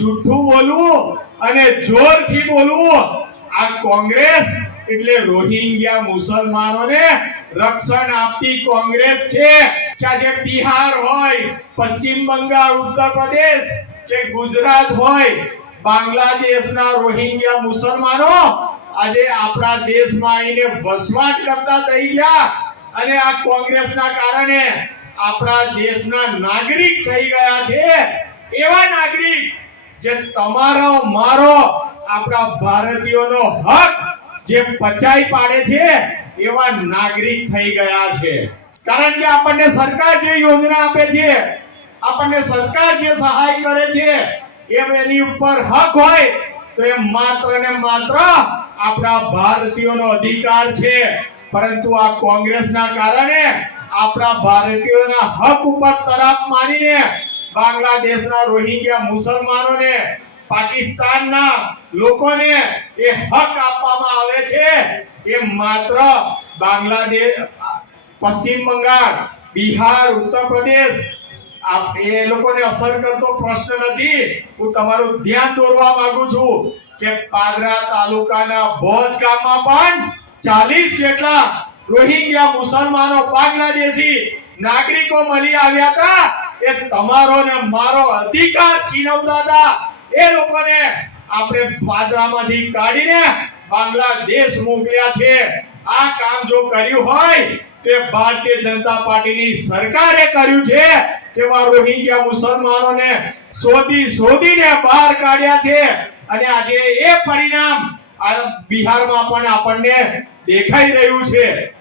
જૂઠું બોલવું અને જોરથી બોલવું, આ કોંગ્રેસ એટલે રોહિંગ્યા મુસલમાનોને રક્ષણ આપતી કોંગ્રેસ છે કે આજે બિહાર હોય, પશ્ચિમ બંગાળ, ઉત્તર પ્રદેશ કે ગુજરાત હોય, બાંગ્લાદેશના રોહિંગ્યા મુસલમાનો આજે આપણા દેશમાં આવીને વસવાટ કરતા થઈ ગયા અને આ કોંગ્રેસના કારણે આપણા દેશના નાગરિક થઈ ગયા છે। એવા નાગરિક જે તમારો મારો આપણા ભારતીયોનો હક જે પચાઈ પાડે છે એવા નાગરિક થઈ ગયા છે। કારણ કે આપણને સરકાર જે યોજના આપે છે, આપણને સરકાર જે સહાય કરે છે, એની ઉપર હક હોય તો એ માત્ર ને માત્ર આપણા ભારતીયોનો અધિકાર છે। પરંતુ આ કોંગ્રેસના કારણે આપણા ભારતીયોના હક ઉપર તરાપ મારીને બાંગ્લાદેશના રોહિંગ્યા મુસલમાનોને, પાકિસ્તાનના લોકોને એ હક આપવામાં આવે છે એ માત્ર બાંગ્લાદેશ, પશ્ચિમ બંગાળ, બિહાર, ઉત્તર પ્રદેશ એ લોકોને અસર કરતો પ્રશ્ન નથી। હું તમારું ધ્યાન દોરવા માંગુ છું કે પાદરા તાલુકાના ભોજ ગામમાં પણ 40 જેટલા રોહિંગ્યા મુસલમાનો બાંગ્લાદેશી નાગરિકો મળી આવ્યા હતા। એ તમારો ને મારો અધિકાર છીનવતા હતા। એ લોકોને આપણે પાદરામાંથી કાઢીને બાંગ્લાદેશ મોકલ્યા છે। આ કામ જો કર્યું હોય તે ભારતીય જનતા પાર્ટીની સરકારે કર્યું છે। તેવા રોહિંગ્યા મુસલમાનોને શોધીને બહાર કાઢ્યા છે અને આજે એ પરિણામ આ બિહારમાં પણ આપણને દેખાઈ રહ્યું છે।